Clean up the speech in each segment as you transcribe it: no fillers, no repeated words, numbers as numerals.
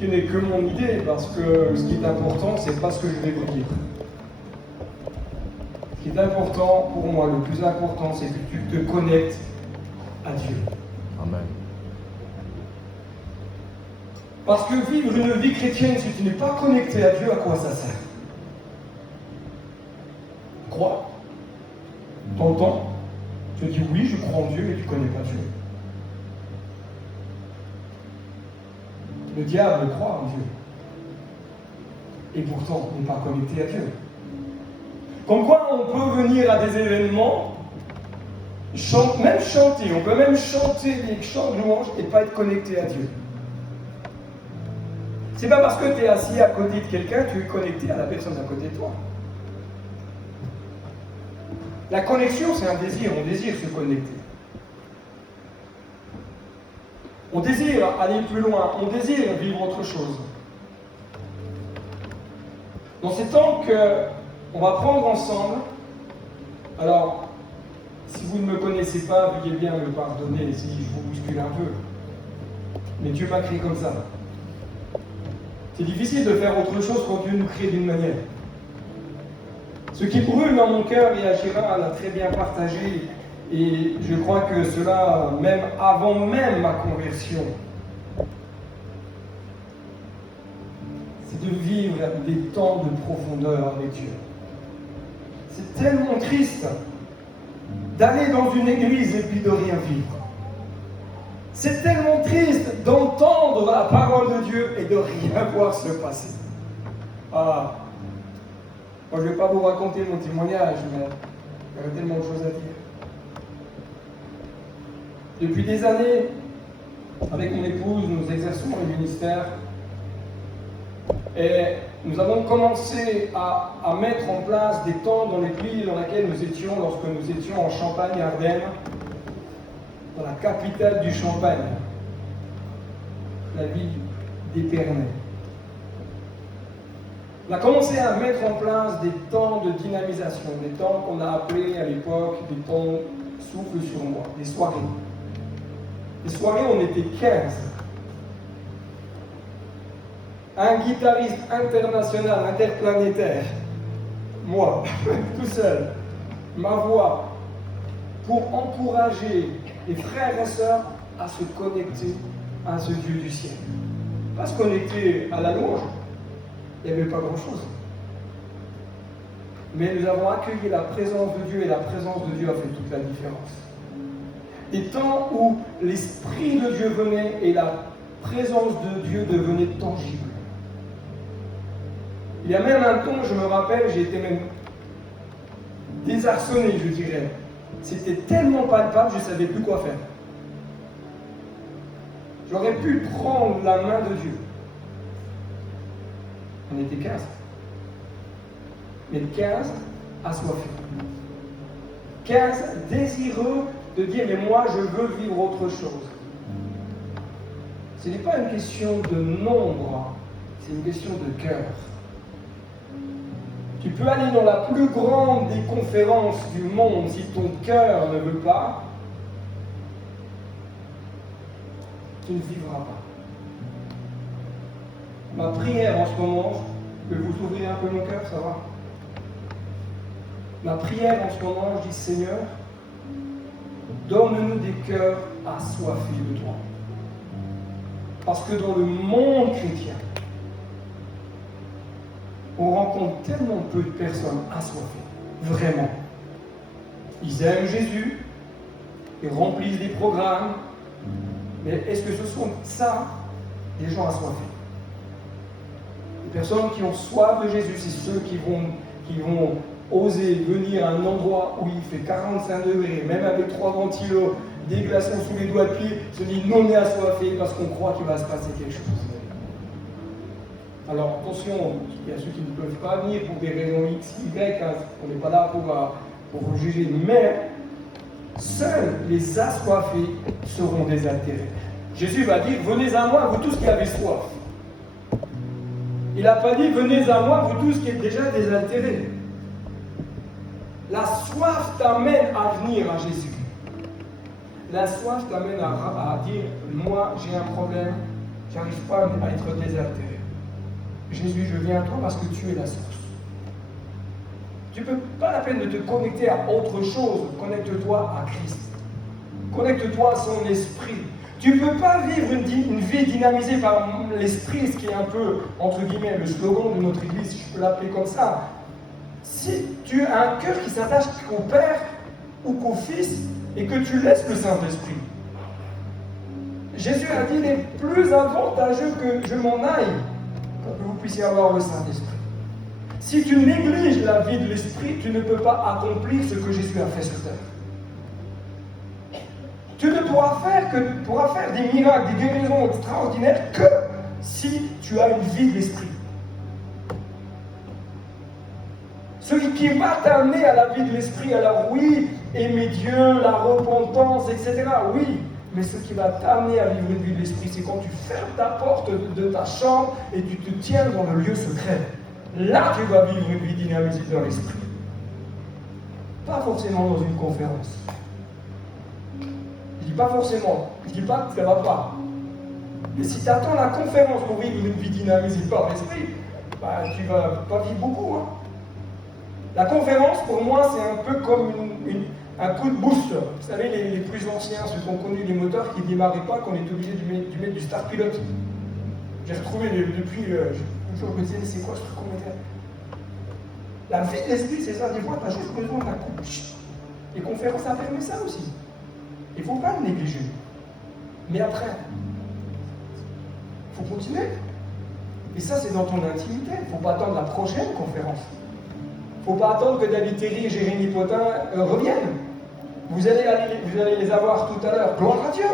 qui n'est que mon idée, parce que ce qui est important, c'est pas ce que je vais vous dire. Ce qui est important pour moi, le plus important, c'est que tu te connectes à Dieu. Amen. Parce que vivre une vie chrétienne, si tu n'es pas connecté à Dieu, à quoi ça sert? Crois. T'entends? Tu dis oui, je crois en Dieu, mais tu ne connais pas Dieu. Le diable croit en Dieu. Et pourtant, il n'est pas connecté à Dieu. Comme quoi, on peut venir à des événements, même chanter, on peut même chanter des chants de louange et pas être connecté à Dieu. C'est pas parce que tu es assis à côté de quelqu'un que tu es connecté à la personne à côté de toi. La connexion, c'est un désir, on désire se connecter. On désire aller plus loin, on désire vivre autre chose. Dans ces temps qu'on va prendre ensemble, alors, si vous ne me connaissez pas, veuillez bien me pardonner si je vous bouscule un peu. Mais Dieu m'a créé comme ça. C'est difficile de faire autre chose quand Dieu nous crée d'une manière. Ce qui brûle dans mon cœur, et Achira l'a très bien partagé, et je crois que cela, même avant même ma conversion, c'est de vivre des temps de profondeur avec Dieu. C'est tellement triste d'aller dans une église et puis de rien vivre. C'est tellement triste d'entendre la parole de Dieu et de rien voir se passer. Ah, moi je ne vais pas vous raconter mon témoignage, mais il y aurait tellement de choses à dire. Depuis des années, avec mon épouse, nous exerçons le ministère et nous avons commencé à mettre en place des temps dans l'église dans laquelle nous étions lorsque nous étions en Champagne-Ardenne, dans la capitale du Champagne, la ville d'Épernay. On a commencé à mettre en place des temps de dynamisation, des temps qu'on a appelés à l'époque des temps souffle sur moi, des soirées. Les soirées, on était 15. Un guitariste international, interplanétaire, moi, tout seul, ma voix, pour encourager les frères et sœurs à se connecter à ce Dieu du ciel. Pas se connecter à la louange, il n'y avait pas grand-chose. Mais nous avons accueilli la présence de Dieu et la présence de Dieu a fait toute la différence. Des temps où l'Esprit de Dieu venait et la présence de Dieu devenait tangible. Il y a même un temps, je me rappelle, j'ai été même désarçonné, je dirais. C'était tellement palpable, je ne savais plus quoi faire. J'aurais pu prendre la main de Dieu. On était 15. Mais 15 assoiffés. 15 désireux de dire, mais moi je veux vivre autre chose. Ce n'est pas une question de nombre, c'est une question de cœur. Tu peux aller dans la plus grande des conférences du monde, si ton cœur ne veut pas, tu ne vivras pas. Ma prière en ce moment, je peux vous ouvrir un peu mon cœur, ça va? Ma prière en ce moment, je dis Seigneur, donne-nous des cœurs assoiffés de toi. Parce que dans le monde chrétien, on rencontre tellement peu de personnes assoiffées. Vraiment. Ils aiment Jésus, ils remplissent des programmes, mais est-ce que ce sont ça, des gens assoiffés? Les personnes qui ont soif de Jésus, c'est ceux qui vont oser venir à un endroit où il fait 45 degrés, même avec 3 ventilos, des glaçons sous les doigts de pied, se disent non, on est assoiffé parce qu'on croit qu'il va se passer quelque chose. Alors attention, il y a ceux qui ne peuvent pas venir pour des raisons X, Y, hein, on n'est pas là pour juger, mais seuls les assoiffés seront désaltérés. Jésus va dire, venez à moi, vous tous qui avez soif. Il n'a pas dit, venez à moi, vous tous qui êtes déjà désaltérés. La soif t'amène à venir à Jésus. La soif t'amène à dire, moi j'ai un problème, j'arrive pas à être désaltéré. Jésus, je viens à toi parce que tu es la source. Tu peux pas la peine de te connecter à autre chose. Connecte-toi à Christ. Connecte-toi à son esprit. Tu ne peux pas vivre une vie dynamisée par l'esprit, ce qui est un peu, entre guillemets, le slogan de notre église, si je peux l'appeler comme ça. Si tu as un cœur qui s'attache qu'au Père ou qu'au Fils et que tu laisses le Saint-Esprit. Jésus a dit, il est plus avantageux que je m'en aille pour que vous puissiez avoir le Saint-Esprit. Si tu négliges la vie de l'Esprit, tu ne peux pas accomplir ce que Jésus a fait sur terre. Tu ne pourras faire des miracles, des guérisons extraordinaires que si tu as une vie de l'Esprit. Ce qui va t'amener à la vie de l'Esprit, alors oui, aimer Dieu, la repentance, etc. Oui, mais ce qui va t'amener à vivre une vie de l'Esprit, c'est quand tu fermes ta porte de ta chambre et tu te tiens dans le lieu secret. Là, tu vas vivre une vie dynamisée dans l'Esprit. Pas forcément dans une conférence. Je dis pas forcément, je dis pas que ça ne va pas. Mais si tu attends la conférence pour vivre une vie dynamisée par l'Esprit, bah, tu ne vas pas vivre beaucoup. Hein. La conférence, pour moi, c'est un peu comme un coup de booster. Vous savez, les plus anciens, ceux qui ont connu les moteurs qui ne démarraient pas, qu'on est obligé de mettre du start pilote. J'ai retrouvé depuis, je me disais, c'est quoi ce truc qu'on mettait? La vie de l'esprit, c'est ça. Des fois, tu as juste besoin d'un coup. Les conférences, ça permet ça aussi. Il ne faut pas le négliger. Mais après, il faut continuer. Et ça, c'est dans ton intimité. Il ne faut pas attendre la prochaine conférence. Il ne faut pas attendre que David Terry et Jérémy Potin reviennent. Vous allez les avoir tout à l'heure. Gloire à Dieu.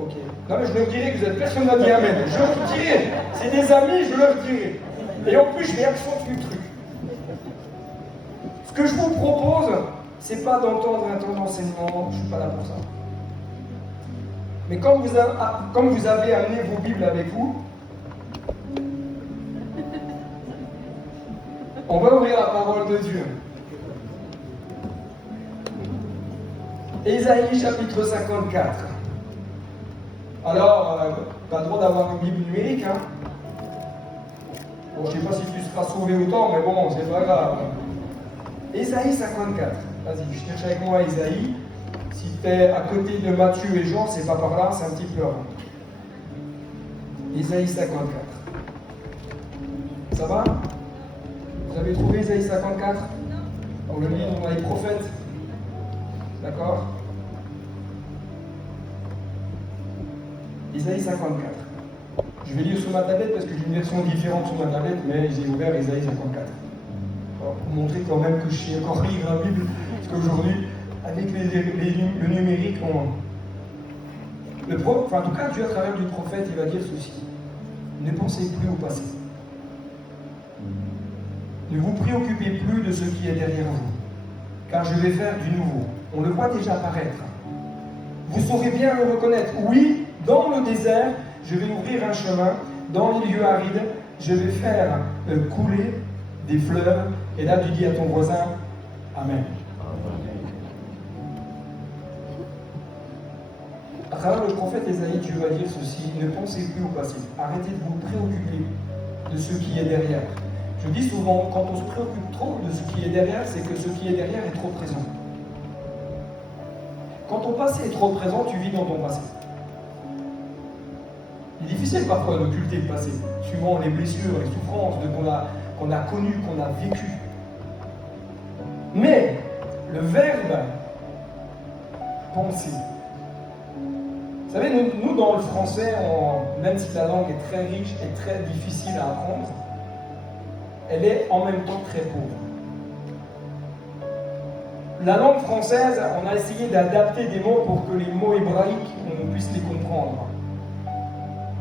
Ok. Non, mais je leur dirai que vous êtes personne n'a dit Amen. Je leur dirai. C'est des amis, je leur dirai. Et en plus, je vais accentuer le truc. Ce que je vous propose, c'est pas d'entendre un temps d'enseignement, je ne suis pas là pour ça. Mais comme vous avez amené vos Bibles avec vous, on va ouvrir la parole de Dieu. Ésaïe chapitre 54. Alors, pas le droit d'avoir une Bible numérique, hein. Bon, je ne sais pas si tu seras sauvé autant, mais bon, c'est pas grave. Ésaïe 54. Vas-y, je cherche avec moi Ésaïe. Si tu es à côté de Matthieu et Jean, c'est pas par là, c'est un petit peu avant. Ésaïe 54. Ça va? Vous avez trouvé Ésaïe 54? Dans le livre dans les prophètes. D'accord? Ésaïe 54. Je vais lire sur ma tablette parce que j'ai une version différente sur ma tablette, mais j'ai ouvert Ésaïe 54. Alors, pour montrer quand même que je sais encore lire la Bible, parce qu'aujourd'hui, avec le numérique, en tout cas, Dieu, à travers du prophète, il va dire ceci. Ne pensez plus au passé. Ne vous préoccupez plus de ce qui est derrière vous, car je vais faire du nouveau. On le voit déjà apparaître. Vous saurez bien le reconnaître. Oui, dans le désert, je vais ouvrir un chemin. Dans les lieux arides, je vais faire couler des fleuves. Et là, tu dis à ton voisin, Amen. À travers le prophète Ésaïe, Dieu va dire ceci, ne pensez plus au passé. Arrêtez de vous préoccuper de ce qui est derrière. Je dis souvent, quand on se préoccupe trop de ce qui est derrière, c'est que ce qui est derrière est trop présent. Quand ton passé est trop présent, tu vis dans ton passé. Il est difficile parfois d'occulter le passé, suivant les blessures, les souffrances qu'on a connues, qu'on a vécues. Mais le verbe penser. Vous savez, nous dans le français, même si la langue est très riche et très difficile à apprendre, elle est en même temps très pauvre. La langue française, on a essayé d'adapter des mots pour que les mots hébraïques, on puisse les comprendre.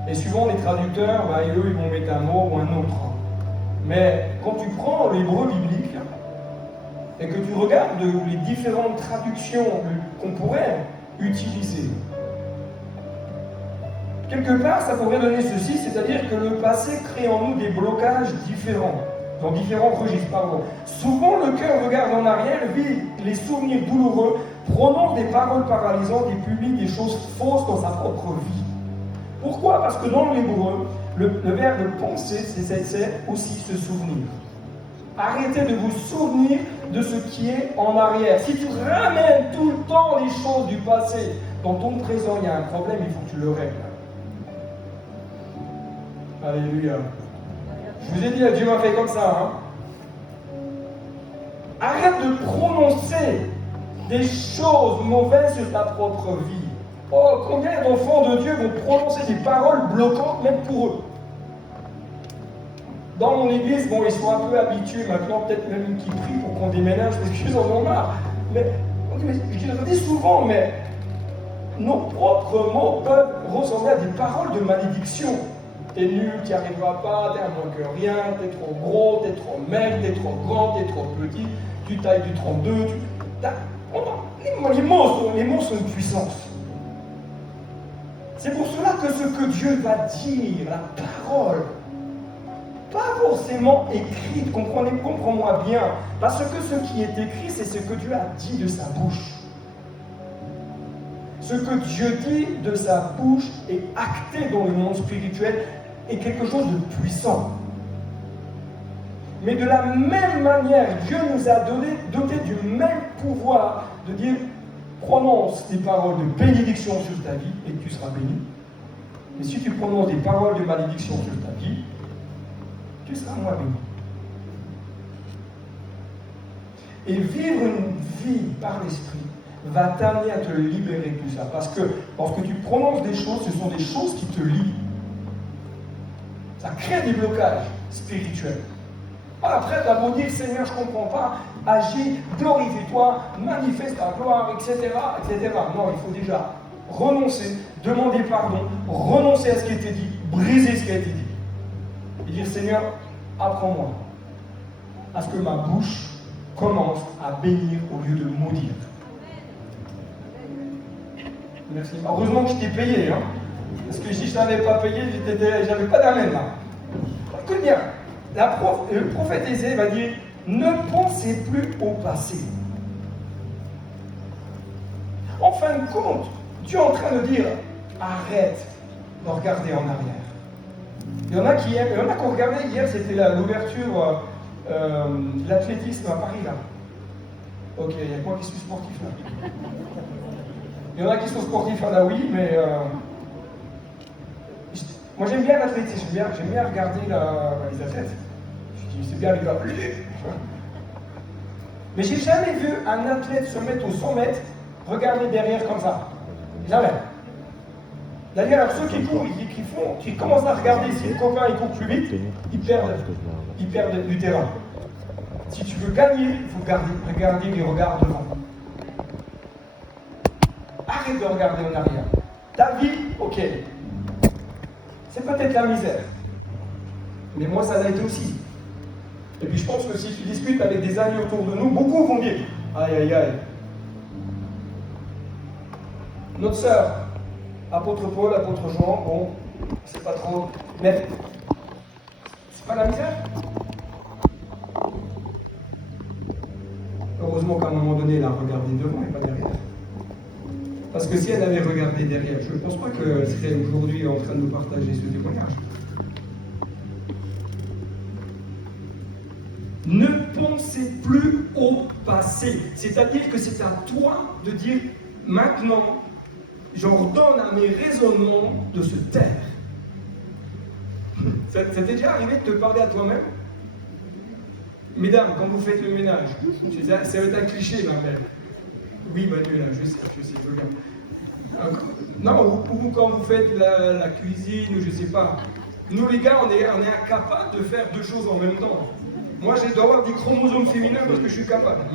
Et suivant les traducteurs, eux, ils vont mettre un mot ou un autre. Mais quand tu prends l'hébreu biblique et que tu regardes les différentes traductions qu'on pourrait utiliser, quelque part, ça pourrait donner ceci, c'est-à-dire que le passé crée en nous des blocages différents, dans différents registres. Souvent, le cœur regarde en arrière, vit les souvenirs douloureux, prononce des paroles paralysantes et publie des choses fausses dans sa propre vie. Pourquoi? Parce que dans l'hébreu, le verbe penser, c'est aussi se souvenir. Arrêtez de vous souvenir de ce qui est en arrière. Si tu ramènes tout le temps les choses du passé, dans ton présent, il y a un problème, il faut que tu le règles. Alléluia. Je vous ai dit, Dieu m'a fait comme ça. Hein? Arrête de prononcer des choses mauvaises sur ta propre vie. Oh, combien d'enfants de Dieu vont prononcer des paroles bloquantes, même pour eux. Dans mon église, bon, ils sont un peu habitués maintenant, peut-être même qui prient pour qu'on déménage parce qu'ils en ont marre. Mais je le dis souvent, mais nos propres mots peuvent ressembler à des paroles de malédiction. T'es nul, tu n'y arriveras pas, t'es un moins que rien, t'es trop gros, t'es trop maigre, t'es trop grand, t'es trop petit, tu tailles du 32. Les mots sont une puissance. C'est pour cela que ce que Dieu va dire, la parole, pas forcément écrite, comprends-moi bien, parce que ce qui est écrit, c'est ce que Dieu a dit de sa bouche. Ce que Dieu dit de sa bouche est acté dans le monde spirituel est quelque chose de puissant. Mais de la même manière, Dieu nous a doté du même pouvoir de dire prononce des paroles de bénédiction sur ta vie et tu seras béni. Mais si tu prononces des paroles de malédiction sur ta vie, tu seras moins béni. Et vivre une vie par l'esprit va t'amener à te libérer de tout ça. Parce que lorsque tu prononces des choses, ce sont des choses qui te lient. Ça crée des blocages spirituels. Après, tu as beau dire, Seigneur, je ne comprends pas, agis, glorifie-toi, manifeste ta gloire, etc., etc. Non, il faut déjà renoncer, demander pardon, renoncer à ce qui a été dit, briser ce qui a été dit. Et dire, Seigneur, apprends-moi à ce que ma bouche commence à bénir au lieu de maudire. Merci. Heureusement que je t'ai payé, hein, parce que si je ne t'avais pas payé, j'avais pas d'amène là. Écoute bien. Le prophète Ésaïe va dire ne pensez plus au passé. En fin de compte, Dieu est en train de dire arrête de regarder en arrière. Il y en a qui ont regardé hier, c'était l'ouverture de l'athlétisme à Paris là. Ok, il y a quoi qui suis sportif là? Il y en a qui sont sportifs là, oui, mais moi j'aime bien l'athlétisme, j'aime bien regarder les athlètes. Je dis c'est bien les gars. Mais j'ai jamais vu un athlète se mettre aux 100 mètres, regarder derrière comme ça. Jamais. D'ailleurs, ceux qui courent, qui commencent à regarder si le copain il court plus vite, ils perdent du terrain. Si tu veux gagner, il faut regarder les regards devant. Arrête de regarder en arrière. Ta vie, ok. C'est peut-être la misère. Mais moi, ça l'a été aussi. Et puis je pense que si tu discutes avec des amis autour de nous, beaucoup vont dire aïe aïe aïe. Notre sœur, apôtre Paul, apôtre Jean, bon, c'est pas trop. Mais c'est pas la misère. Heureusement qu'à un moment donné, elle a regardé devant et pas derrière. Parce que si elle avait regardé derrière, je ne pense pas qu'elle serait aujourd'hui en train de nous partager ce témoignage. Ne pensez plus au passé. C'est-à-dire que c'est à toi de dire maintenant, j'ordonne à mes raisonnements de se taire. Ça t'est déjà arrivé de te parler à toi-même? Mesdames, quand vous faites le ménage, ça va être un cliché, ma belle. Oui, Manuela, je sais, je regarde. Non, ou quand vous faites la cuisine, ou je sais pas. Nous, les gars, on est incapables de faire deux choses en même temps. Moi, je dois avoir des chromosomes féminins parce que je suis capable.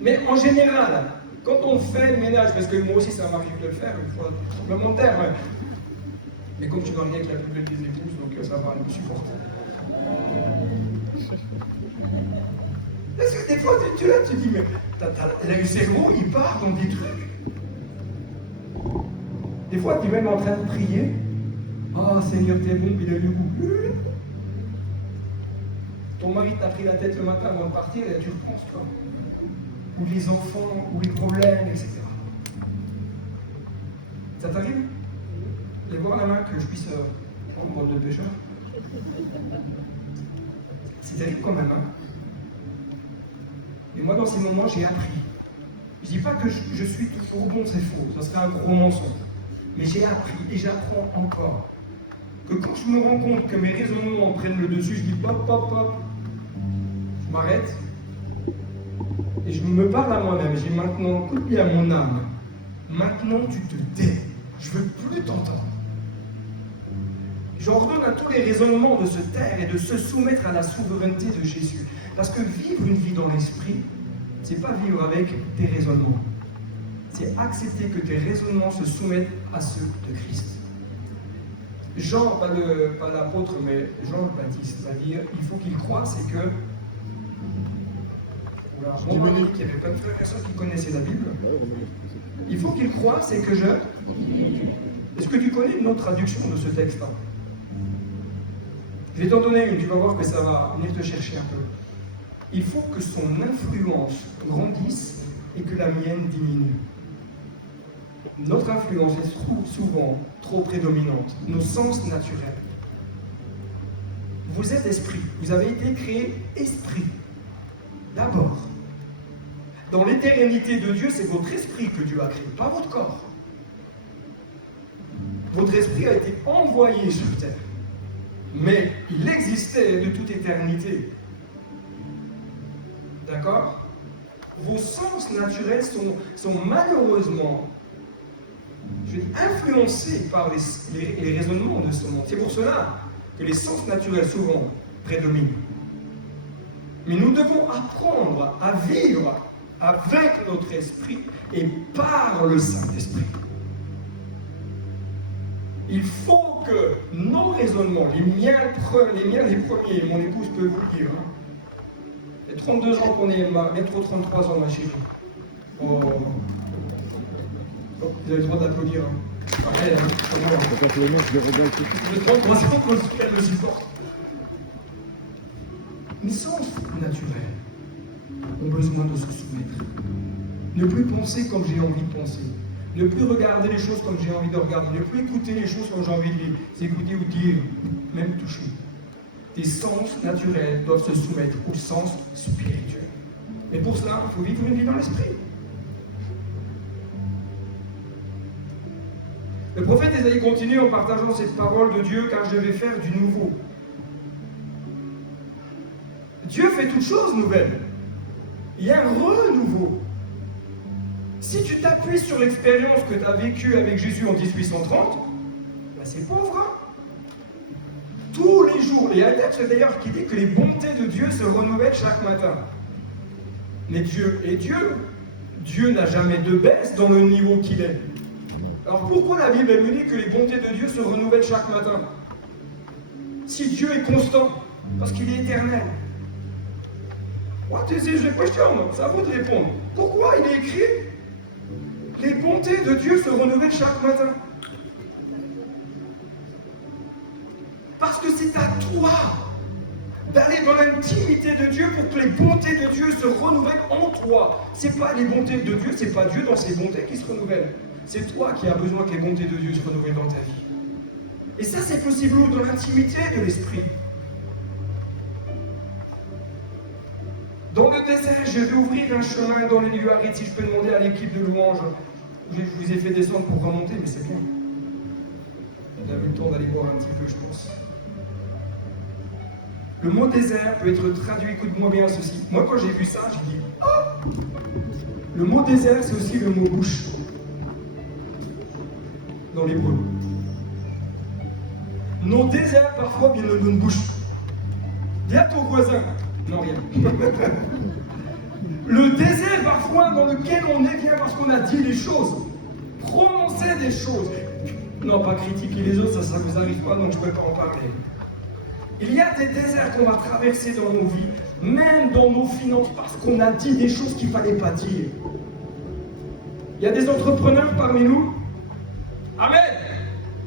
Mais en général, quand on fait le ménage, parce que moi aussi, ça m'arrive de le faire, une fois complémentaire, mais comme tu m'as marié avec la plus belle des épouses, donc ça va me supporter. Parce que des fois, tu te dis, mais le cerveau, il part dans des trucs. Des fois, tu es même en train de prier. Oh Seigneur, t'es bon, puis il a eu le goût. Ton mari t'a pris la tête le matin avant de partir, et tu repenses, toi. Ou les enfants, ou les problèmes, etc. Ça t'arrive? voir la main que je puisse en mode de pêcheur. C'est terrible quand même. Hein. Et moi, dans ces moments, j'ai appris. Je ne dis pas que je suis toujours bon, c'est faux, ça serait un gros mensonge. Mais j'ai appris et j'apprends encore que quand je me rends compte que mes raisonnements prennent le dessus, je dis pop, pop, pop, je m'arrête et je me parle à moi-même. J'ai maintenant, écoute bien mon âme, maintenant tu te tais, je ne veux plus t'entendre. J'ordonne à tous les raisonnements de se taire et de se soumettre à la souveraineté de Jésus. Parce que vivre une vie dans l'esprit, c'est pas vivre avec tes raisonnements. C'est accepter que tes raisonnements se soumettent à ceux de Christ. Jean, pas l'apôtre, mais Jean le Baptiste, va dire, il faut qu'il croie, c'est que... On m'a dit qu'il y avait plein de personnes qui connaissaient la Bible. Il faut qu'il croie, c'est que je... Est-ce que tu connais une autre traduction de ce texte-là? Je vais t'en donner une, tu vas voir que ça va venir te chercher un peu. Il faut que son influence grandisse et que la mienne diminue. Notre influence est souvent trop prédominante, nos sens naturels. Vous êtes esprit, vous avez été créé esprit. D'abord, dans l'éternité de Dieu, c'est votre esprit que Dieu a créé, pas votre corps. Votre esprit a été envoyé sur terre, mais il existait de toute éternité. D'accord? Vos sens naturels sont malheureusement, je dis, influencés par les raisonnements de ce monde. C'est pour cela que les sens naturels souvent prédominent. Mais nous devons apprendre à vivre avec notre esprit et par le Saint-Esprit. Il faut que nos raisonnements, les miens les premiers, mon épouse peut vous le dire, hein, il y a 32 ans qu'on est bientôt 33 ans ma chérie. Oh. Vous avez le droit d'applaudir. Hein. Allez, ça fait 33 ans qu'elle me supporte. Mes sens naturels ont besoin de se soumettre. Ne plus penser comme j'ai envie de penser. Ne plus regarder les choses comme j'ai envie de regarder. Ne plus écouter les choses comme j'ai envie de les écouter ou dire, même toucher. Tes sens naturels doivent se soumettre au sens spirituel. Et pour cela, il faut vivre une vie dans l'esprit. Le prophète Ésaïe continue en partageant cette parole de Dieu, car je vais faire du nouveau. Dieu fait toutes choses nouvelles. Il y a un renouveau. Si tu t'appuies sur l'expérience que tu as vécue avec Jésus en 1830, ben c'est pauvre. Hein? Tous les jours. Il y a un texte d'ailleurs qui dit que les bontés de Dieu se renouvellent chaque matin. Mais Dieu est Dieu. Dieu n'a jamais de baisse dans le niveau qu'il est. Alors pourquoi la Bible me dit que les bontés de Dieu se renouvellent chaque matin? Si Dieu est constant, parce qu'il est éternel. What is the question? Ça vaut de répondre. Pourquoi il est écrit les bontés de Dieu se renouvellent chaque matin? Parce que c'est à toi d'aller dans l'intimité de Dieu pour que les bontés de Dieu se renouvellent en toi. C'est pas les bontés de Dieu, c'est pas Dieu dans ses bontés qui se renouvellent. C'est toi qui as besoin que les bontés de Dieu se renouvellent dans ta vie. Et ça, c'est possible dans l'intimité de l'esprit. Dans le désert, je vais ouvrir un chemin dans les lieux arides. Si je peux demander à l'équipe de louange, je vous ai fait descendre pour remonter, mais c'est bien. On a eu le temps d'aller voir un petit peu, je pense. Le mot désert peut être traduit, écoute-moi bien ceci. Moi, quand j'ai vu ça, j'ai dit « Oh !» Le mot désert, c'est aussi le mot bouche. Dans l'hébreu. Nos déserts, parfois, viennent de notre bouche. Dis à ton voisin. Non, rien. Le désert, parfois, dans lequel on est, vient parce qu'on a dit des choses. Prononcer des choses. Non, pas critiquer les autres, ça ne vous arrive pas, donc je ne peux pas en parler. Il y a des déserts qu'on va traverser dans nos vies, même dans nos finances, parce qu'on a dit des choses qu'il ne fallait pas dire. Il y a des entrepreneurs parmi nous. Amen.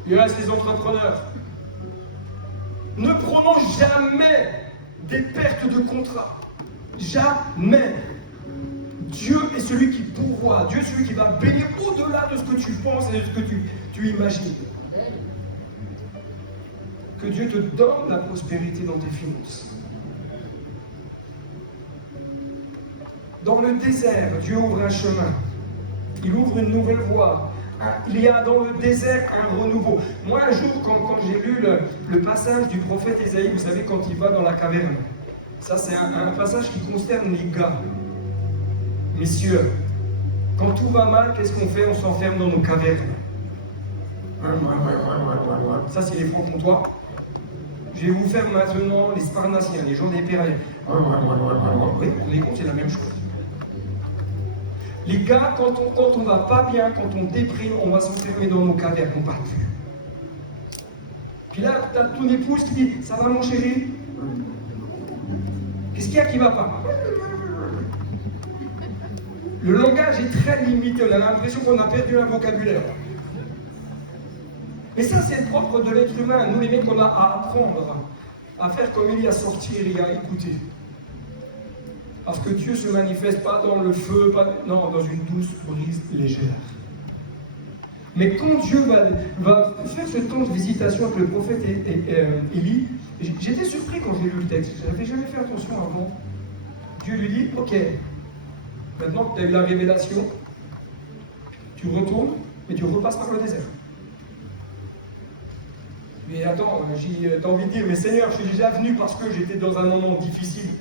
Il reste des entrepreneurs. Ne prononce jamais des pertes de contrat. Jamais. Dieu est celui qui pourvoit. Dieu est celui qui va bénir au-delà de ce que tu penses et de ce que tu imagines. Que Dieu te donne la prospérité dans tes finances. Dans le désert, Dieu ouvre un chemin. Il ouvre une nouvelle voie. Il y a dans le désert un renouveau. Moi, un jour, quand j'ai lu le passage du prophète Ésaïe, vous savez, quand il va dans la caverne, ça c'est un passage qui concerne les gars. Messieurs, quand tout va mal, qu'est-ce qu'on fait? On s'enferme dans nos cavernes. Ça, c'est les francs-comtois. Je vais vous faire maintenant les Sparnassiens, les gens des Périens. Oui, on est compte, c'est la même chose. Les gars, quand on va pas bien, quand on déprime, on va s'enfermer dans nos cavernes, on ne parle plus. Puis là, tu as ton épouse qui dit, ça va mon chéri? Qu'est-ce qu'il y a qui ne va pas? Le langage est très limité, on a l'impression qu'on a perdu un vocabulaire. Mais ça, c'est le propre de l'être humain. Nous, les mecs, on a à apprendre à faire comme il y a, à sortir et à écouter. Parce que Dieu ne se manifeste pas dans le feu, non, dans une douce brise légère. Mais quand Dieu va faire ce temps de visitation avec le prophète Élie, j'étais surpris quand j'ai lu le texte. Je n'avais jamais fait attention avant. Dieu lui dit, ok, maintenant que tu as eu la révélation, tu retournes et tu repasses par le désert. Mais attends, j'ai envie de dire, mais Seigneur, je suis déjà venu parce que j'étais dans un moment difficile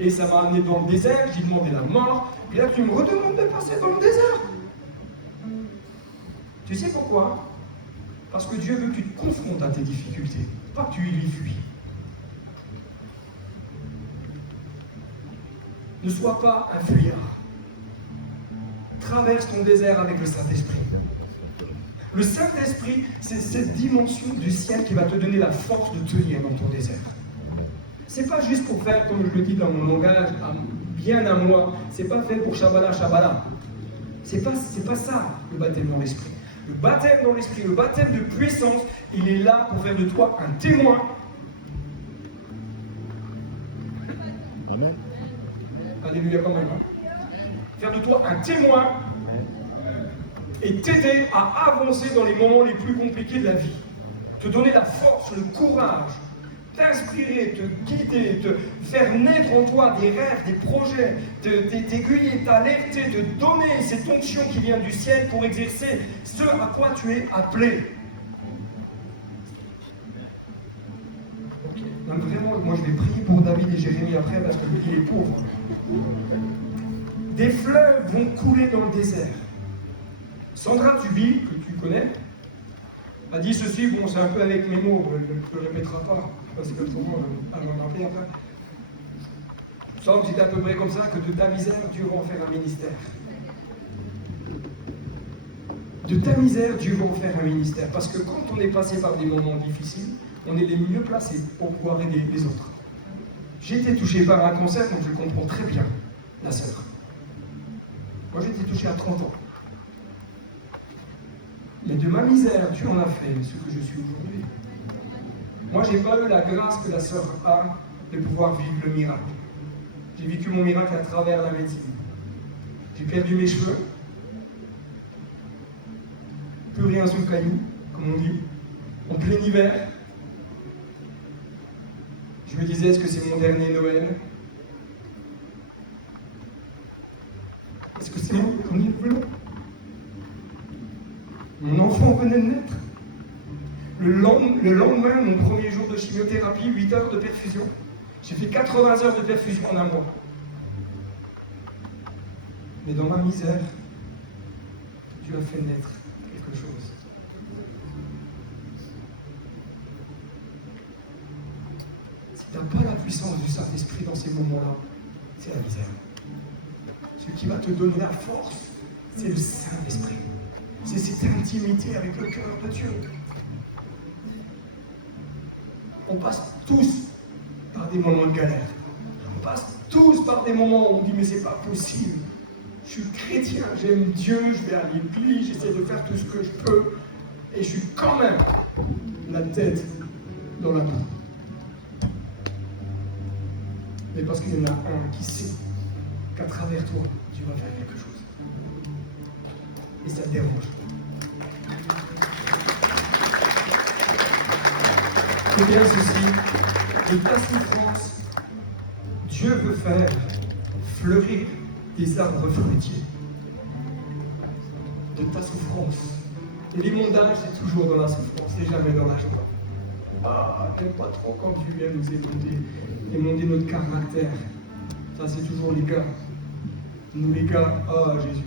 et ça m'a amené dans le désert, j'ai demandé la mort, et là tu me redemandes de passer dans le désert. Tu sais pourquoi? Parce que Dieu veut que tu te confrontes à tes difficultés, pas que tu y fuis. Ne sois pas un fuyard. Traverse ton désert avec le Saint-Esprit. Le Saint-Esprit, c'est cette dimension du ciel qui va te donner la force de tenir dans ton désert. C'est pas juste pour faire, comme je le dis dans mon langage, bien à moi. C'est pas fait pour Shabbalah, Shabbalah. C'est pas ça, le baptême dans l'Esprit. Le baptême dans l'Esprit, le baptême de puissance, il est là pour faire de toi un témoin. Amen. Alléluia quand même. Faire de toi un témoin et t'aider à avancer dans les moments les plus compliqués de la vie. Te donner la force, le courage, t'inspirer, te guider, te faire naître en toi des rêves, des projets, t'aiguiller, t'alerter, te donner cette onction qui vient du ciel pour exercer ce à quoi tu es appelé. Donc vraiment, moi je vais prier pour David et Jérémie après parce que lui il est pauvre. Des fleuves vont couler dans le désert. Sandra Tubi, que tu connais, a dit ceci, bon c'est un peu avec mes mots, elle ne le répétera pas, parce que souvent elle m'en rappelle après. Je sens que c'est à peu près comme ça, que de ta misère, Dieu va en faire un ministère. De ta misère, Dieu va en faire un ministère. Parce que quand on est passé par des moments difficiles, on est les mieux placés pour pouvoir aider les autres. J'ai été touché par un cancer, donc je comprends très bien la sœur. Moi j'ai été touché à 30 ans. Mais de ma misère, Dieu en a fait ce que je suis aujourd'hui. Moi, je n'ai pas eu la grâce que la sœur a de pouvoir vivre le miracle. J'ai vécu mon miracle à travers la médecine. J'ai perdu mes cheveux. Plus rien sous le caillou, comme on dit. En plein hiver. Je me disais, est-ce que c'est mon dernier Noël? Est-ce que c'est mon dernier Noël? Mon enfant venait de naître. Le lendemain, mon premier jour de chimiothérapie, 8 heures de perfusion. J'ai fait 80 heures de perfusion en un mois. Mais dans ma misère, Dieu a fait naître quelque chose. Si tu n'as pas la puissance du Saint-Esprit dans ces moments-là, c'est la misère. Ce qui va te donner la force, c'est le Saint-Esprit. C'est cette intimité avec le cœur de Dieu. On passe tous par des moments de galère. On passe tous par des moments où on dit mais c'est pas possible. Je suis chrétien, j'aime Dieu, je vais à l'église, j'essaie de faire tout ce que je peux. Et je suis quand même la tête dans la boue. Mais parce qu'il y en a un qui sait qu'à travers toi, Dieu va faire quelque chose. Et ça te dérange. C'est bien ceci, de ta souffrance, Dieu veut faire fleurir des arbres fruitiers. De ta souffrance. Et l'émondage, c'est toujours dans la souffrance et jamais dans la joie. Ah, j'aime pas trop quand tu viens nous émonder notre caractère. Ça, c'est toujours les gars. Nous, les gars, ah, Jésus.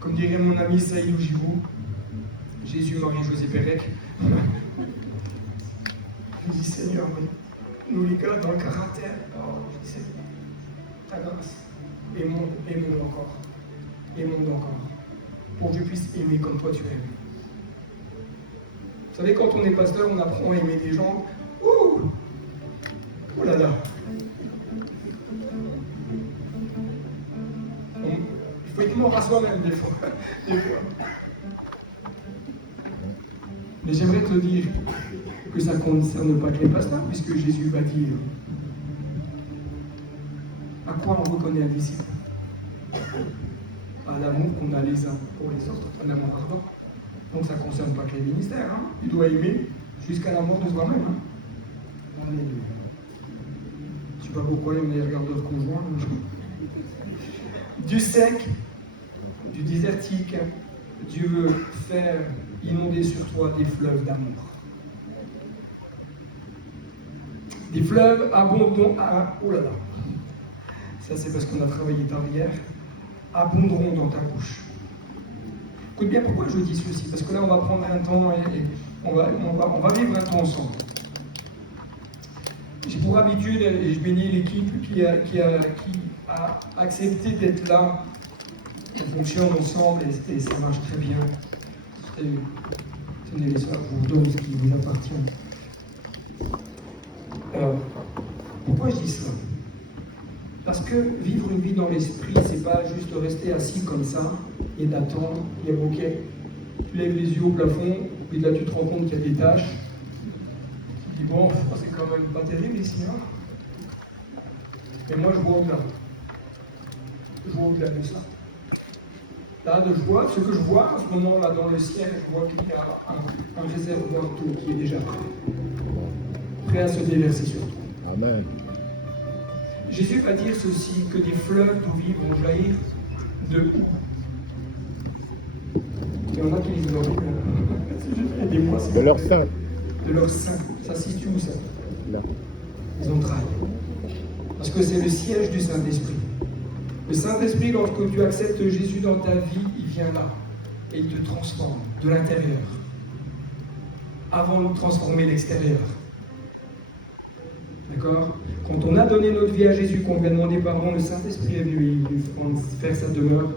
Comme dirait mon ami Saïdou Gibou, Jésus, Marie-José Pérec. Je dis, Seigneur, nous, les gars, dans le caractère, oh, je dis, Seigneur, ta grâce, aime-nous encore. Aime-nous encore. Pour que je puisse aimer comme toi tu aimes. Vous savez, quand on est pasteur, on apprend à aimer des gens. Ouh! Oh là là! Il faut être mort à soi-même des fois. Mais j'aimerais te dire que ça ne concerne pas que les pasteurs, puisque Jésus va dire à quoi on reconnaît un disciple? À l'amour qu'on a les uns pour les autres, à l'amour ardent. Donc ça ne concerne pas que les ministères. Hein. Tu dois aimer jusqu'à la mort de soi-même. Hein. Alléluia. Je ne sais pas pourquoi les meilleurs gardeurs conjoints. Du sec, du désertique, Dieu veut faire inonder sur toi des fleuves d'amour. Des fleuves abondants à... Oh là là. Ça c'est parce qu'on a travaillé tard hier. Abonderont dans ta bouche. Écoute bien pourquoi je dis ceci, parce que là on va prendre un temps et on va vivre un temps ensemble. J'ai pour habitude, et je bénis l'équipe qui a accepté d'être là. On fonctionne ensemble et ça marche très bien. Tenez les soirs, je vous donne ce qui vous appartient. Alors, pourquoi je dis cela? Parce que vivre une vie dans l'esprit, c'est pas juste rester assis comme ça et d'attendre, et ok, tu lèves les yeux au plafond, puis là tu te rends compte qu'il y a des tâches. Tu dis bon, c'est quand même pas terrible ici, hein. Et moi je vois au-delà. Je vois au-delà de ça. Là, ce que je vois en ce moment là dans le ciel, je vois qu'il y a un réservoir d'eau qui est déjà prêt à se déverser sur toi. Amen. Jésus va dire ceci, que des fleuves d'eau vive vont jaillir de où? Il y en a qui disent de leur sein. De leur sein. Ça se situe où ça? Là. Les entrailles. Parce que c'est le siège du Saint-Esprit. Le Saint-Esprit, lorsque tu acceptes Jésus dans ta vie, il vient là. Et il te transforme de l'intérieur. Avant de transformer l'extérieur. D'accord? Quand on a donné notre vie à Jésus, qu'on lui a demandé pardon, le Saint-Esprit est venu faire sa demeure.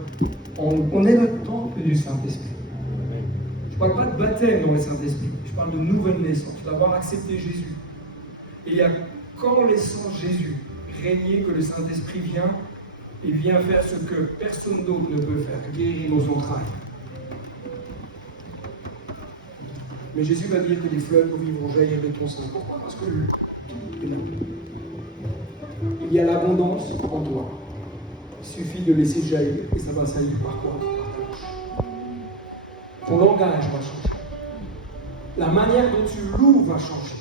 On est le temple du Saint-Esprit. Je ne parle pas de baptême dans le Saint-Esprit, je parle de nouvelle naissance, d'avoir accepté Jésus. Et il y a quand laissant Jésus régner que le Saint-Esprit vient et vient faire ce que personne d'autre ne peut faire, guérir nos entrailles. Mais Jésus va dire que les fleuves vont jaillir de ton sein. Pourquoi? Parce que tout est là. Il y a l'abondance en toi. Il suffit de laisser jaillir et ça va saillir par quoi? Par ta bouche. Ton langage va changer. La manière dont tu loues va changer.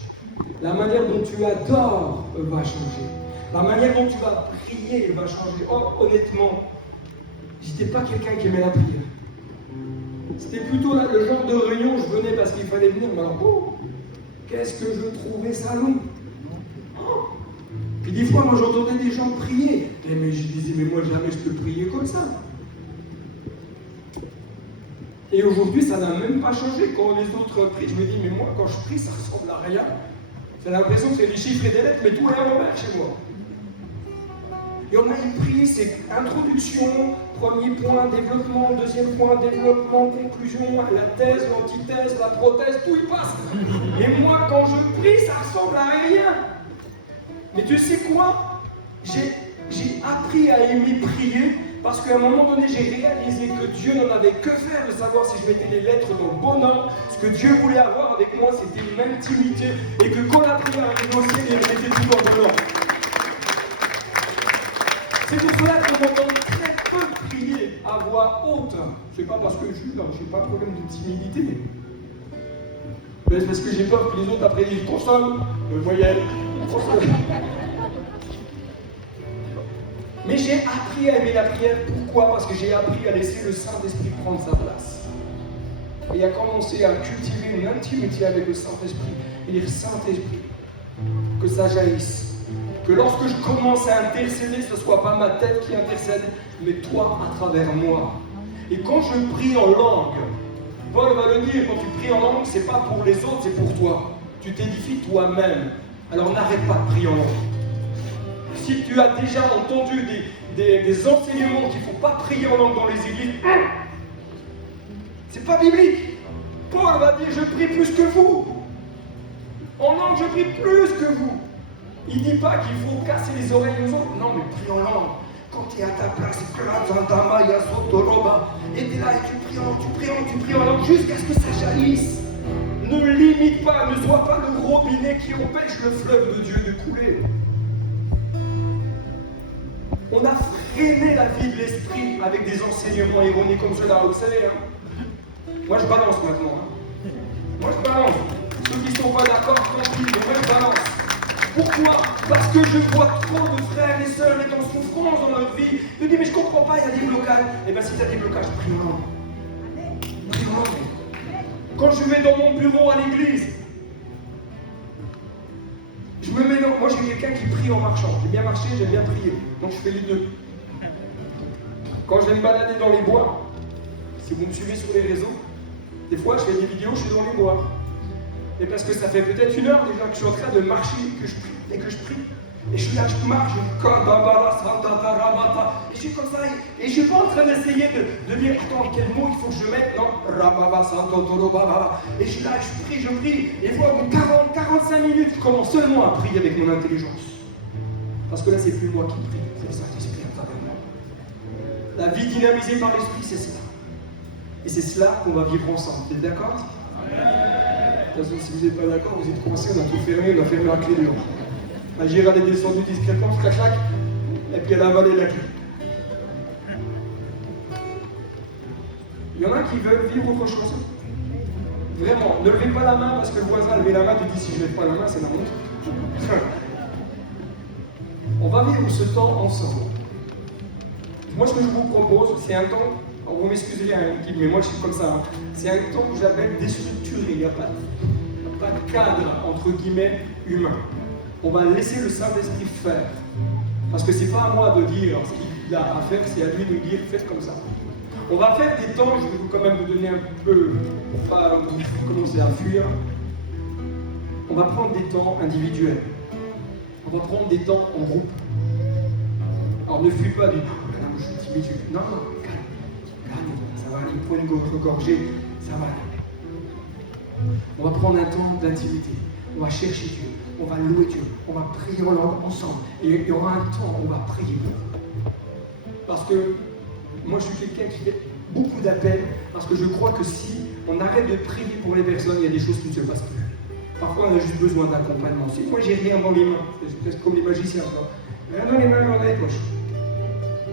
La manière dont tu adores va changer. La manière dont tu vas prier va changer. Oh, honnêtement, j'étais pas quelqu'un qui aimait la prière. C'était plutôt là, le genre de réunion, je venais parce qu'il fallait venir, mais alors, oh, qu'est-ce que je trouvais ça long. Oh. Puis des fois, moi j'entendais des gens prier. Mais je disais, mais moi jamais je peux prier comme ça. Et aujourd'hui, ça n'a même pas changé. Quand les autres prient, je me dis, mais moi, quand je prie, ça ressemble à rien. J'ai l'impression que c'est des chiffres et des lettres, mais tout est à l'envers chez moi. Et on a une prière, c'est introduction, premier point, développement, deuxième point, développement, conclusion, la thèse, l'antithèse, la prothèse, tout y passe. Et moi, quand je prie, ça ressemble à rien. Mais tu sais quoi? J'ai appris à aimer prier parce qu'à un moment donné, j'ai réalisé que Dieu n'en avait que faire de savoir si je mettais les lettres dans le bon ordre. Ce que Dieu voulait avoir avec moi, c'était une intimité. Et que quand la prière arrivait au ciel, il mettait tout dans le bon ordre. C'est pour cela que j'entends très peu prier à voix haute. C'est pas parce que je n'ai pas de problème de timidité. Mais c'est parce que j'ai peur que les autres après ils consomment, voyez. Mais j'ai appris à aimer la prière. Pourquoi? Parce que j'ai appris à laisser le Saint-Esprit prendre sa place. Et à commencer à cultiver une intimité avec le Saint-Esprit. Et dire Saint-Esprit, que ça jaillisse. Que lorsque je commence à intercéder, ce ne soit pas ma tête qui intercède, mais toi à travers moi. Et quand je prie en langue, Paul va le dire, quand tu pries en langue, ce n'est pas pour les autres, c'est pour toi. Tu t'édifies toi-même. Alors n'arrête pas de prier en langue. Si tu as déjà entendu des enseignements qu'il ne faut pas prier en langue dans les églises, c'est pas biblique. Paul va dire, je prie plus que vous. En langue, je prie plus que vous. Il ne dit pas qu'il faut casser les oreilles aux autres. Non, mais prie en langue. Quand tu es à ta place, et tu es là et tu pries en langue jusqu'à ce que ça jaillisse. Ne limite pas, ne sois pas le robinet qui empêche le fleuve de Dieu de couler. On a freiné la vie de l'esprit avec des enseignements erronés comme cela, vous savez. Moi je balance maintenant. Moi je balance. Ceux qui ne sont pas d'accord, tranquille, mais moi je balance. Pourquoi? Parce que je vois trop de frères et sœurs être en souffrance dans leur vie. Je me dis, mais je ne comprends pas, il y a des blocages. Eh bien si tu as des blocages, prie en langue. Prie en langue. Quand je vais dans mon bureau à l'église, je me mets dans... Moi, je suis quelqu'un qui prie en marchant. J'aime bien marcher, j'aime bien prier. Donc, je fais les deux. Quand je vais me balader dans les bois, si vous me suivez sur les réseaux, des fois, je fais des vidéos, je suis dans les bois. Et parce que ça fait peut-être 1 heure déjà que je suis en train de marcher, que je prie, et que je prie. Et je suis là, je marche, et je suis comme ça, et je ne suis pas en train d'essayer de dire, attends, quel mot il faut que je mette, non, et je suis là, je prie, et voilà, au bout de 40-45 minutes, je commence seulement à prier avec mon intelligence. Parce que là, c'est plus moi qui prie, c'est le Saint-Esprit à travers moi. La vie dynamisée par l'Esprit, c'est cela. Et c'est cela qu'on va vivre ensemble. Vous êtes d'accord? De toute façon, si vous n'êtes pas d'accord, vous êtes coincés, on a tout fermé, on a fermé la clé dehors. La girafe est descendue discrètement, clac clac, et puis elle a avalé la clé. Il y en a qui veulent vivre autre chose. Vraiment, ne levez pas la main parce que le voisin a levé la main, tu dis si je ne lève pas la main, c'est la honte. On va vivre ce temps ensemble. Moi, ce que je vous propose, c'est un temps, vous m'excuserez, mais moi je suis comme ça, c'est un temps que j'appelle déstructuré, il n'y a pas de cadre, entre guillemets, humain. On va laisser le Saint-Esprit faire. Parce que ce n'est pas à moi de dire ce qu'il a à faire, c'est à lui de dire faites comme ça. On va faire des temps, je vais quand même vous donner un peu, pour ne pas commencer à fuir. On va prendre des temps individuels. On va prendre des temps en groupe. Alors ne fuis pas du je suis timide. Non, calme, ça va aller, il faut une gorgée, ça va aller. On va prendre un temps d'intimité. On va chercher Dieu, on va louer Dieu, on va prier en langue ensemble. Et il y aura un temps où on va prier. Parce que moi je suis quelqu'un qui fait beaucoup d'appels, parce que je crois que si on arrête de prier pour les personnes, il y a des choses qui ne se passent plus. Parfois on a juste besoin d'accompagnement. Si moi j'ai rien dans les mains, c'est presque comme les magiciens, rien dans les mains, dans les poches.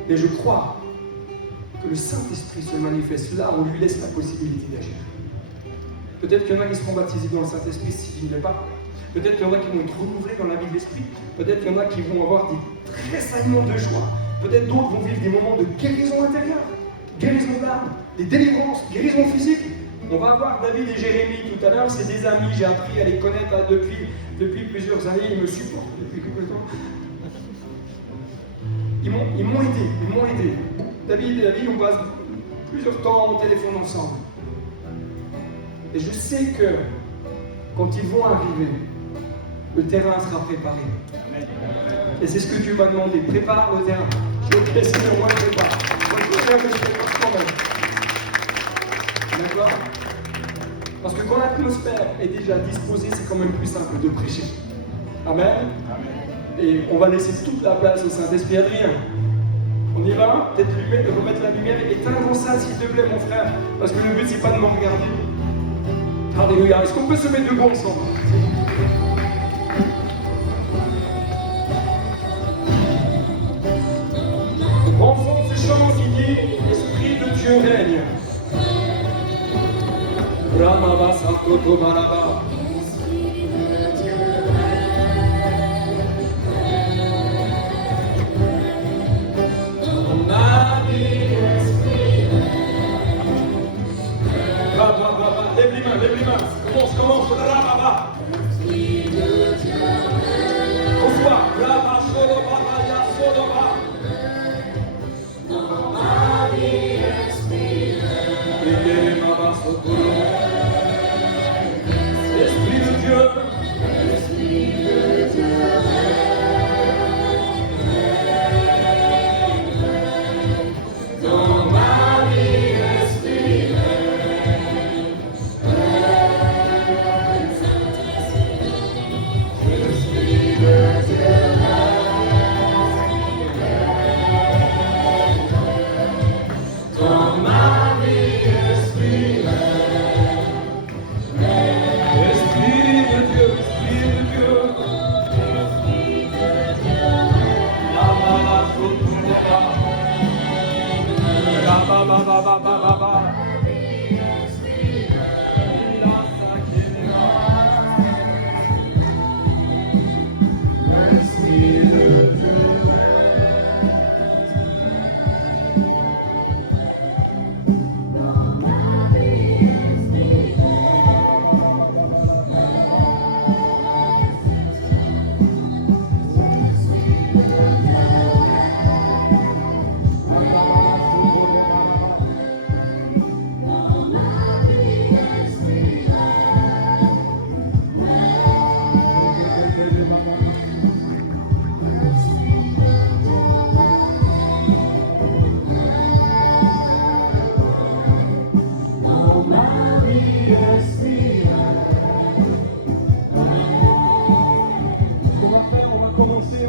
Mais je crois que le Saint-Esprit se manifeste là où on lui laisse la possibilité d'agir. Peut-être qu'il y en a qui seront baptisés dans le Saint-Esprit s'il ne l'est pas. Peut-être qu'il y en a qui vont être renouvelés dans la vie de l'Esprit. Peut-être qu'il y en a qui vont avoir des tressaillements de joie. Peut-être d'autres vont vivre des moments de guérison intérieure, guérison d'âme, des délivrances, guérison physique. On va voir David et Jérémie tout à l'heure, c'est des amis, j'ai appris à les connaître depuis plusieurs années, ils me supportent depuis quelques temps. Ils m'ont aidé. David et David, on passe plusieurs temps au téléphone ensemble. Et je sais que quand ils vont arriver, le terrain sera préparé. Et c'est ce que Dieu m'a demandé. Prépare le terrain. Je vais te laisser, moi je prépare. Moi je prépare, mais je prépare quand même. D'accord? Parce que quand l'atmosphère est déjà disposée, c'est quand même plus simple de prêcher. Amen. Et on va laisser toute la place au Saint-Esprit. Adrien, on y va? Peut-être remettre la lumière et éteindre ça, s'il te plaît, mon frère. Parce que le but, c'est pas de me regarder. Alléluia. Est-ce qu'on peut se mettre debout ensemble? Enfant de ce chant qui dit Esprit de Dieu règne. Ramava Santo Tobalaba.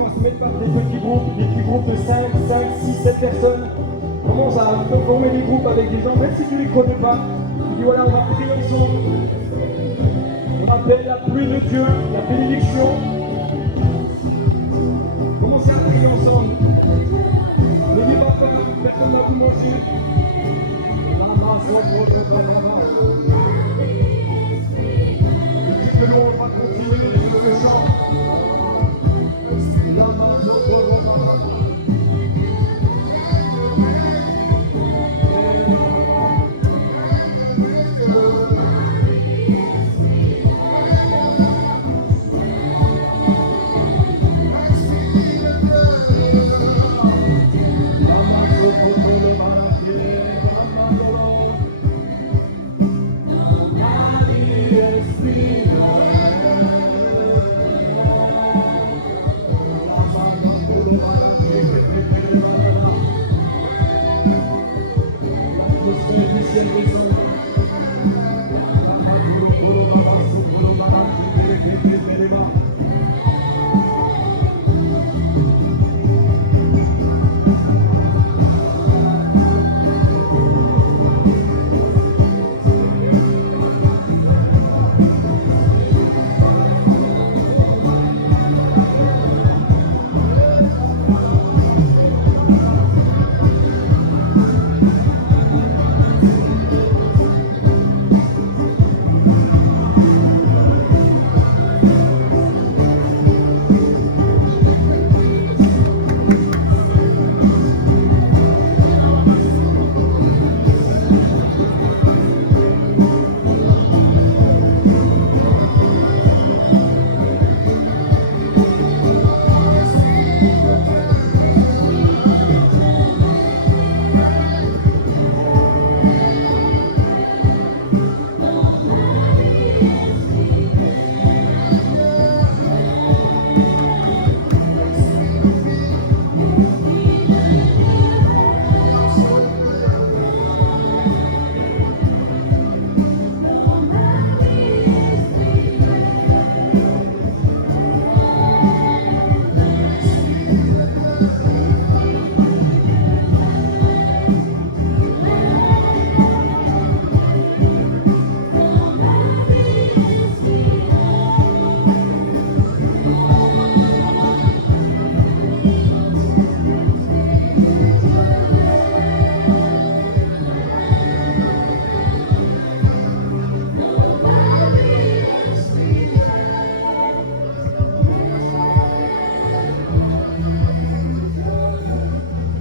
va se mettre par des petits groupes de 5, 6, 7 personnes. Commence à former des groupes avec des gens, même si tu ne les connais pas. Tu dis voilà, on va prier ensemble. On appelle la pluie de Dieu, la bénédiction. Commencez à prier ensemble. N'ayez pas peur, personne ne va vous manger. Le que l'on va continuer sur le chant.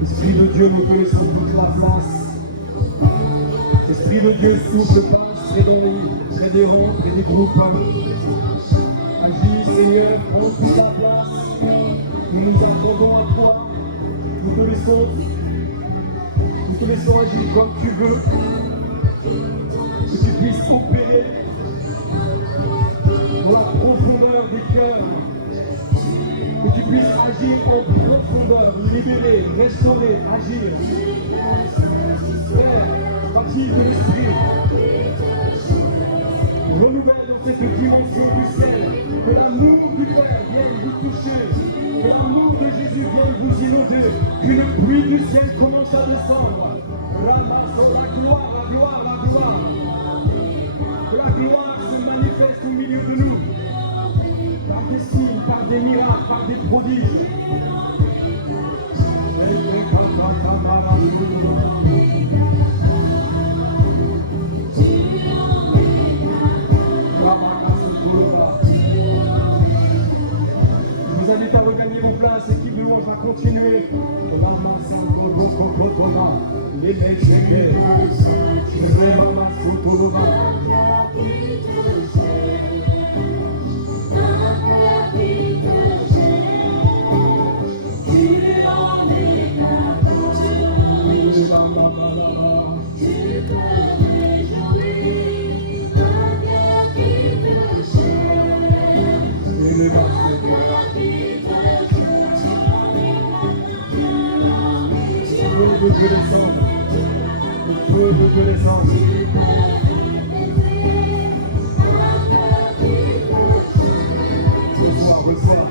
Esprit de Dieu, nous connaissons toute la face. Esprit de Dieu, souffle, passe, près des rangs et des groupes. Agis, Seigneur, prends toute la place. Nous nous attendons à toi. Nous te laissons agir comme tu veux. Que tu puisses opérer dans la profondeur des cœurs. Que tu puisses agir en profondeur, libérer, restaurer, agir. Père, baptise de l'Esprit. Renouvelle dans cette dimension du ciel. Que l'amour du Père vienne vous toucher. Que l'amour de Jésus vienne vous inonder. Qu'une pluie du ciel commence à descendre. Ramasse la gloire, la gloire, la gloire. Que la gloire se manifeste au milieu de nous. Par des signes, par des miracles, par des prodiges. Je vous invite à regagner vos places, équipe de louange va continuer. Le feu de Dieu descend. Reçois.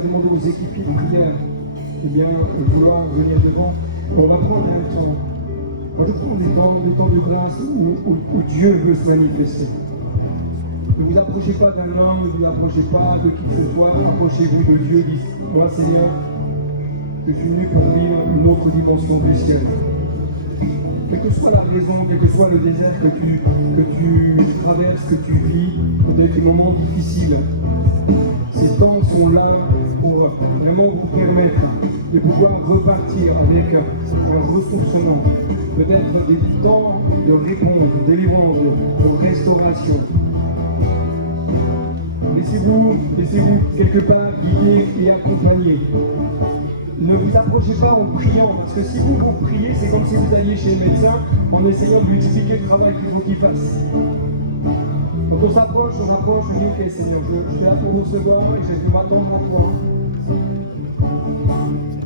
vais demander aux équipiers de prière de vouloir venir devant. On va prendre un temps. On va prendre des temps de grâce où Dieu veut se manifester. Ne vous approchez pas d'un homme, ne vous approchez pas de qui que ce soit, approchez-vous de Dieu, dites, moi Seigneur, je suis venu pour vivre une autre dimension du ciel. Quelle que soit la raison, quel que soit le désert que tu traverses, que tu vis, peut-être des moments difficiles, ces temps sont là pour vraiment vous permettre de pouvoir repartir avec un ressourcement, peut-être des temps de réponse, de délivrance, de restauration. Laissez-vous quelque part guider et accompagner. Ne vous approchez pas en priant, parce que si vous priez, c'est comme si vous alliez chez le médecin en essayant de lui expliquer le travail qu'il faut qu'il fasse. Quand on s'approche, on dit ok Seigneur, je suis là pour recevoir et je vais m'attendre à toi.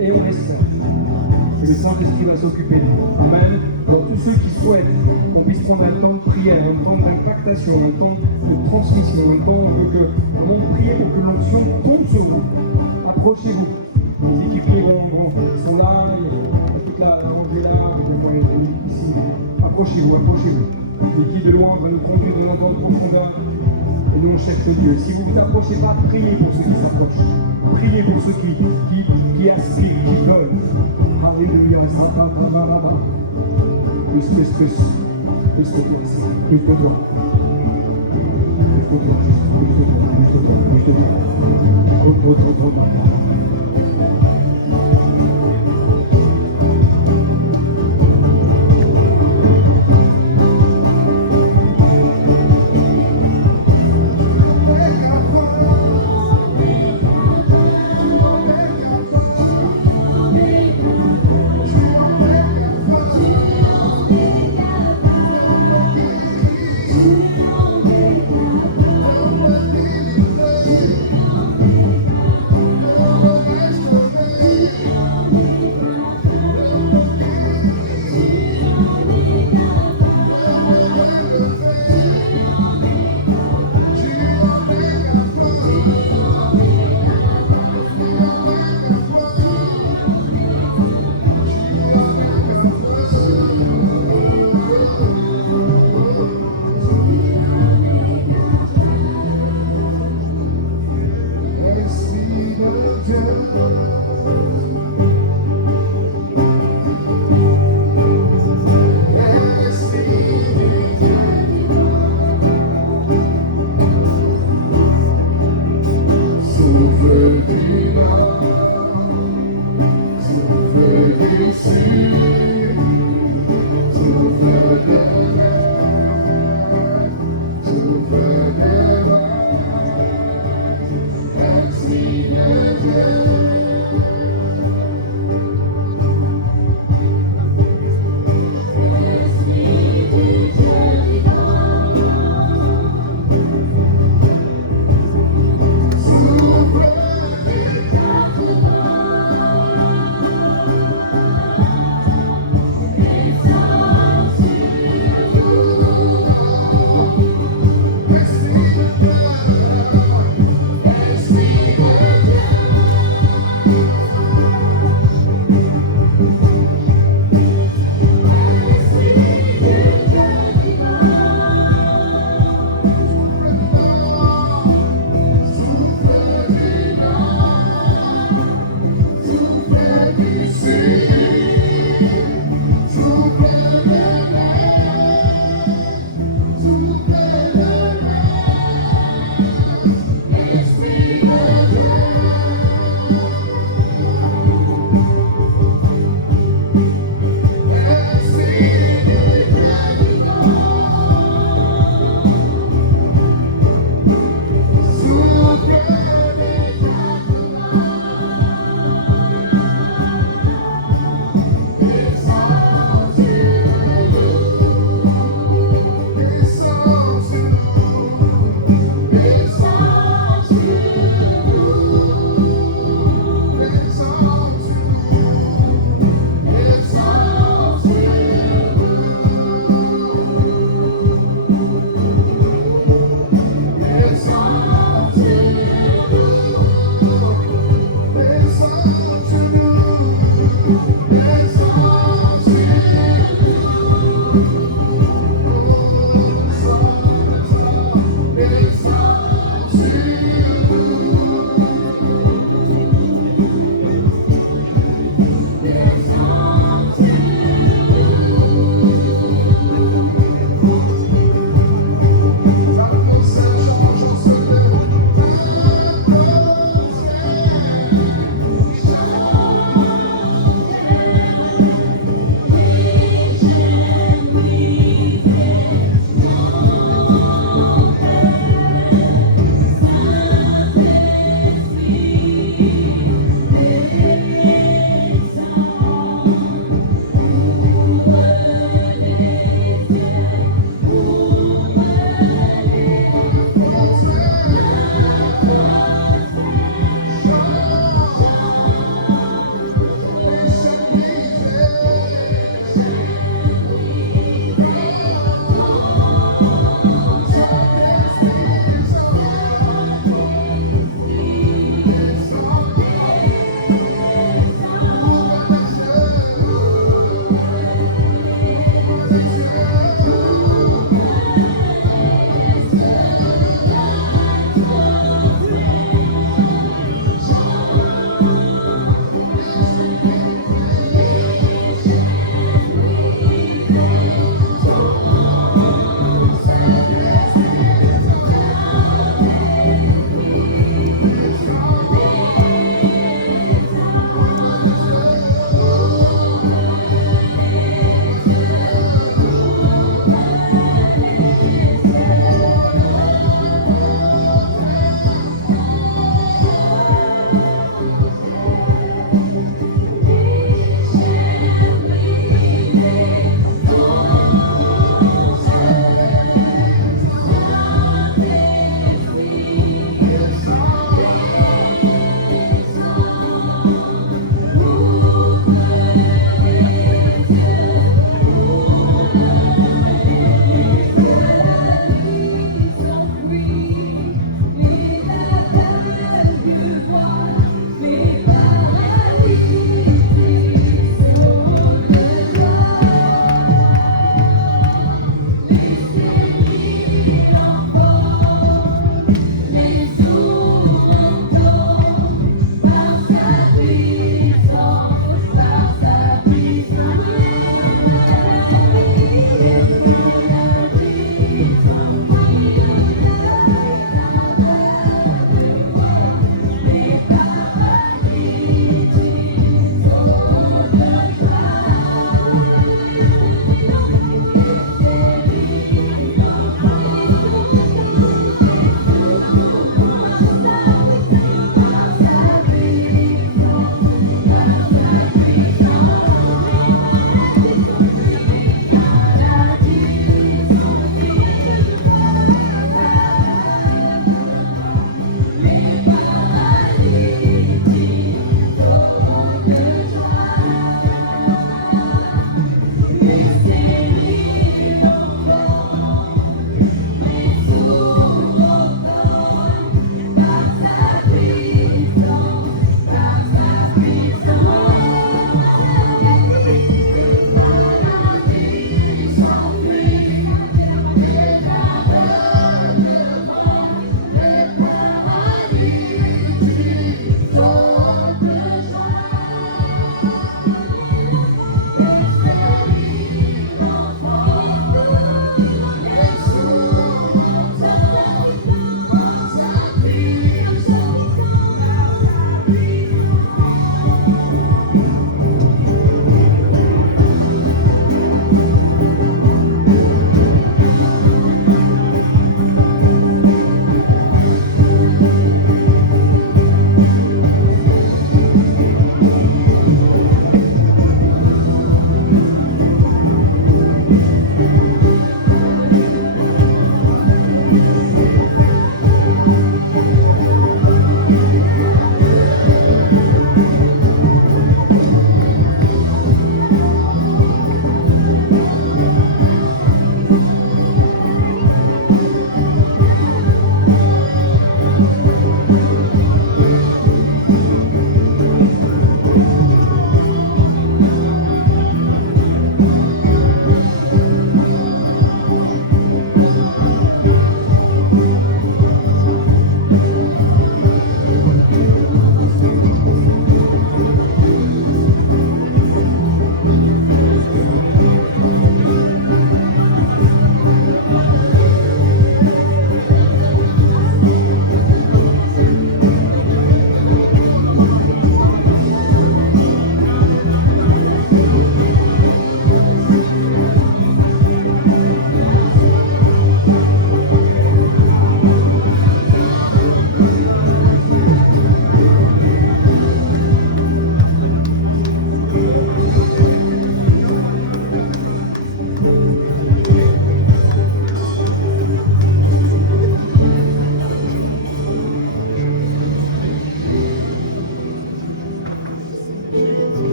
Et on espère que le Saint-Esprit va s'occuper de nous. Amen. Alors tous ceux qui souhaitent qu'on puisse prendre un temps de prière, un temps d'impactation, un temps de transmission, un temps de prier pour que l'onction tombe sur vous. Approchez-vous. Les équipiers sont là, il y a toute la rangée là, ici. Approchez-vous. Les guides de loin va nous conduire dans notre profondeur. Et nous on cherche Dieu. Si vous ne vous approchez pas, priez pour ceux qui s'approchent. Priez pour ceux qui aspirent, qui veulent. Alléluia. Plus que toi, plus que toi.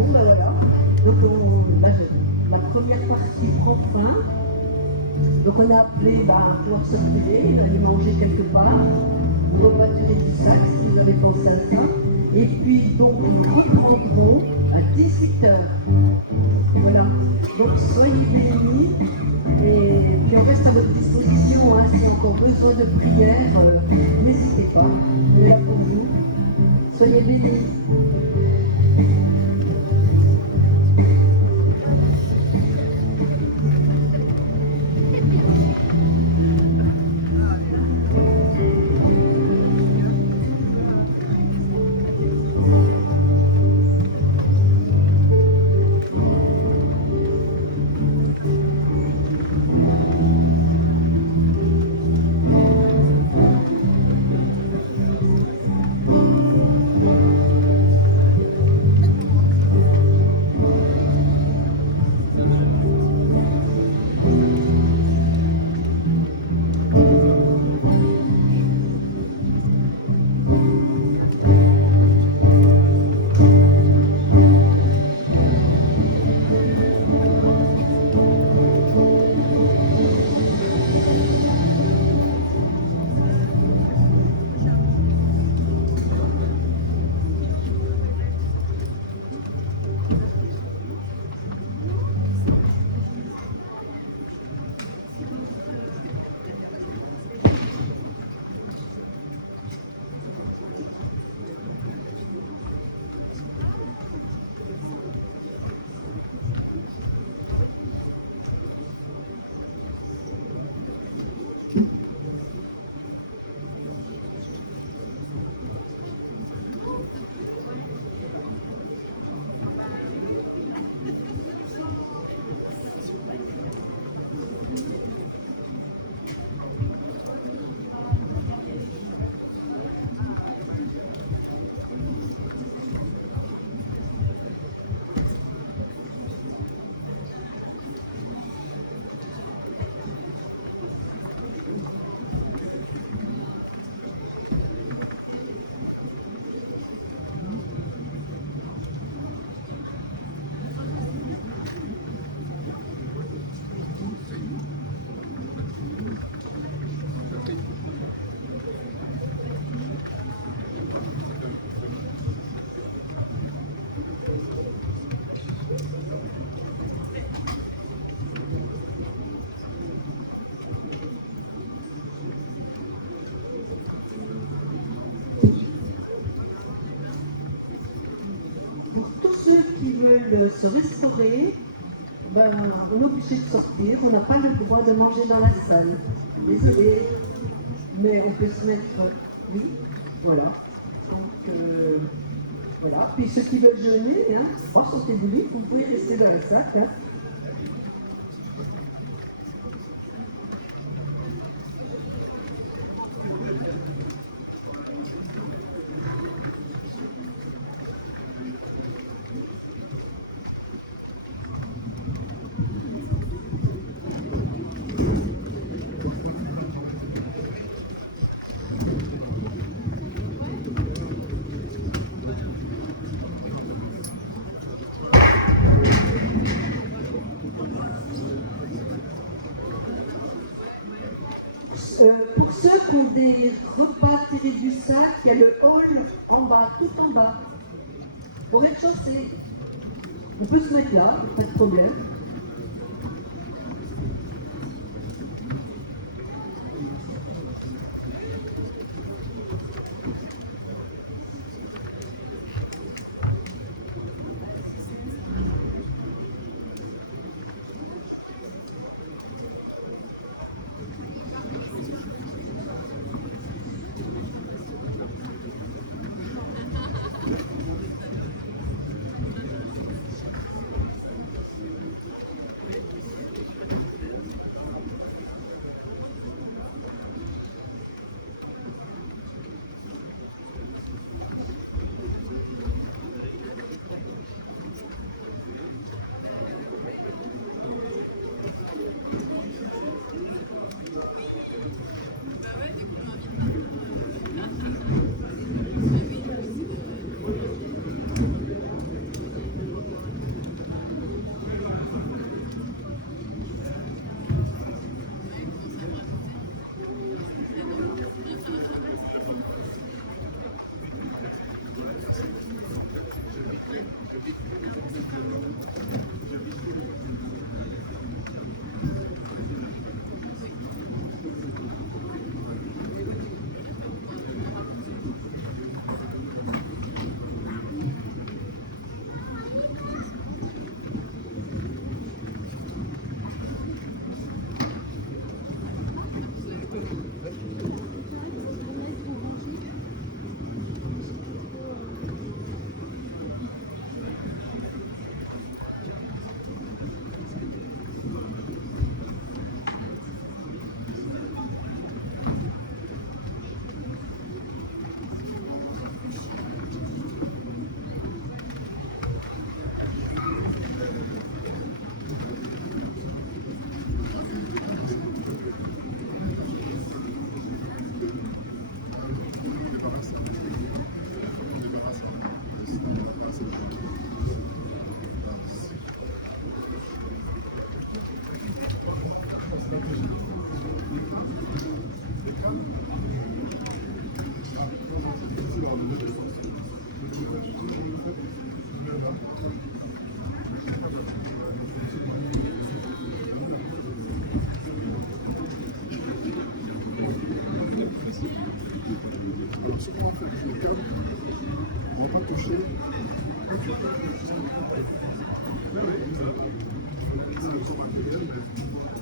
Bon, ben voilà. Donc, la première partie prend fin. Donc, on a appelé à pouvoir circuler, aller manger quelque part. On va tirer du sac si vous avez pensé à ça. Et puis, donc, nous reprendrons à 18h. Et voilà. Donc, soyez bénis. Et puis, on reste à votre disposition. Hein, si encore besoin de prière, n'hésitez pas. On est là pour vous. Soyez bénis. Se restaurer, ben, on est obligé de sortir, on n'a pas le droit de manger dans la salle. Désolé, mais on peut se mettre, oui, voilà. Donc, voilà. Puis ceux qui veulent jeûner, hein, sentez-vous libre, vous pouvez rester dans la salle. Hein. Pour ceux qui ont des repas tirés du sac, il y a le hall en bas, tout en bas. Au rez-de-chaussée. On peut se mettre là, pas de problème.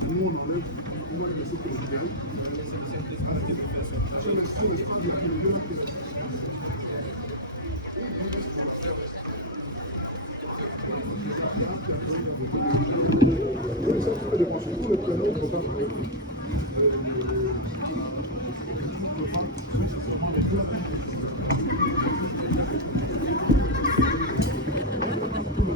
Nous, on enlève, on va laisser considérer. La